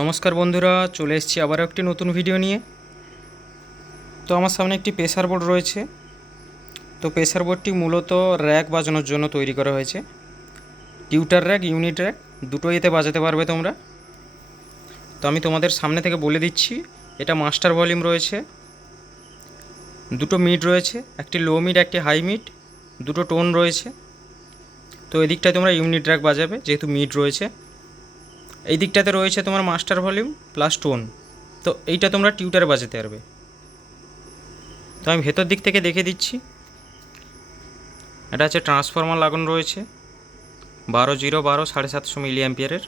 নমস্কার বন্ধুরা, চলে এসেছি আবারও একটি নতুন ভিডিও নিয়ে। তো আমার সামনে একটি প্রেসার বোর্ড রয়েছে। তো প্রেসার বোর্ডটি মূলত র্যাক বাজানোর জন্য তৈরি করা হয়েছে। টিউটার র্যাক, ইউনিট র্যাক দুটোই এতে বাজাতে পারবে তোমরা। তো আমি তোমাদের সামনে থেকে বলে দিচ্ছি, এটা মাস্টার ভলিউম রয়েছে, দুটো মিড রয়েছে, একটি লো মিড একটি হাই মিড, দুটো টোন রয়েছে। তো এদিকটায় তোমরা ইউনিট র্যাক বাজাবে যেহেতু মিড রয়েছে। এই দিকটাতে রয়েছে তোমার মাস্টার ভলিউম প্লাস টোন। তো এইটা তোমরা টিউটারে বাজাতে পারবে। তো আমি ভেতর দিক থেকে দেখে দিচ্ছি। এটা হচ্ছে ট্রান্সফরমার লাগানো রয়েছে 12-0-12 750 মিলি অ্যাম্পিয়ারের।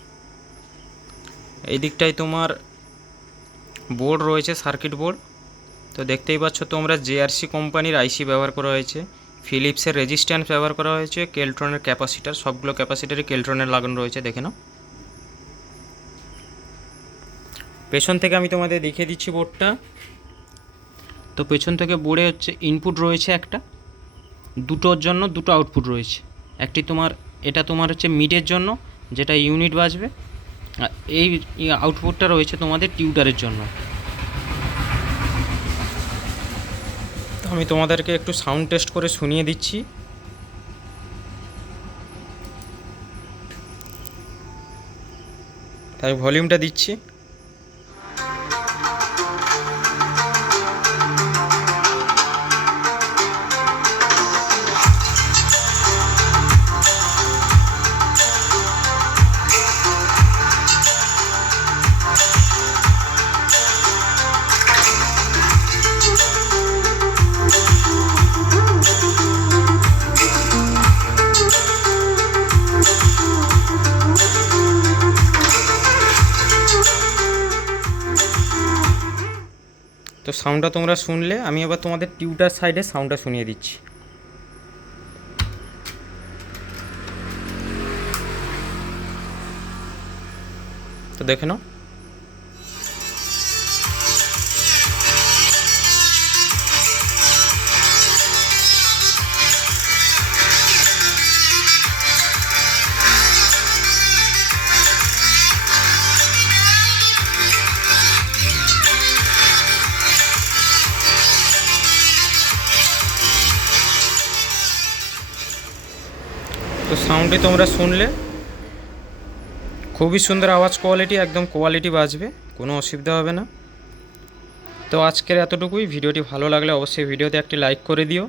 এই দিকটায় তোমার বোর্ড রয়েছে, সার্কিট বোর্ড। তো দেখতেই পাচ্ছ তোমরা জেআরসি কোম্পানির আইসি ব্যবহার করা হয়েছে, ফিলিপসের রেজিস্ট্যান্স ব্যবহার করা হয়েছে, কেলট্রনের ক্যাপাসিটার, সবগুলো ক্যাপাসিটারই কেলট্রনের লাগানো রয়েছে, দেখে নাও। পেছন থেকে আমি তোমাদের দেখিয়ে দিচ্ছি বোর্ডটা। তো পেছন থেকে বোর্ডে হচ্ছে ইনপুট রয়েছে একটা, দুটোর জন্য দুটো আউটপুট রয়েছে। একটি তোমার এটা তোমার হচ্ছে মিডের জন্য যেটা ইউনিট বাজবে, আর এই আউটপুটটা রয়েছে তোমাদের টিউটারের জন্য। তো আমি তোমাদেরকে একটু সাউন্ড টেস্ট করে শুনিয়ে দিচ্ছি। তাই ভলিউমটা দিচ্ছি। তো সাউন্ডটা তোমরা শুনলে, আমি এবার তোমাদের টিউটার সাইডে সাউন্ডটা শুনিয়ে দিচ্ছি। তো দেখে নাও। তো সাউন্ডটি তোমরা শুনলে, খুবই সুন্দর আওয়াজ কোয়ালিটি, একদম কোয়ালিটি বাজবে, কোনো অসুবিধা হবে না। তো আজকের এতটুকুই। ভিডিওটি ভালো লাগলে অবশ্যই ভিডিওতে একটি লাইক করে দিও।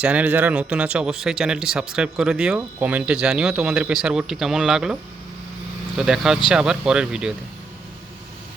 চ্যানেলে যারা নতুন আছে অবশ্যই চ্যানেলটি সাবস্ক্রাইব করে দিও। কমেন্টে জানিও তোমাদের প্রেসার বোর্ডটি কেমন লাগলো। তো দেখা হচ্ছে আবার পরের ভিডিওতে।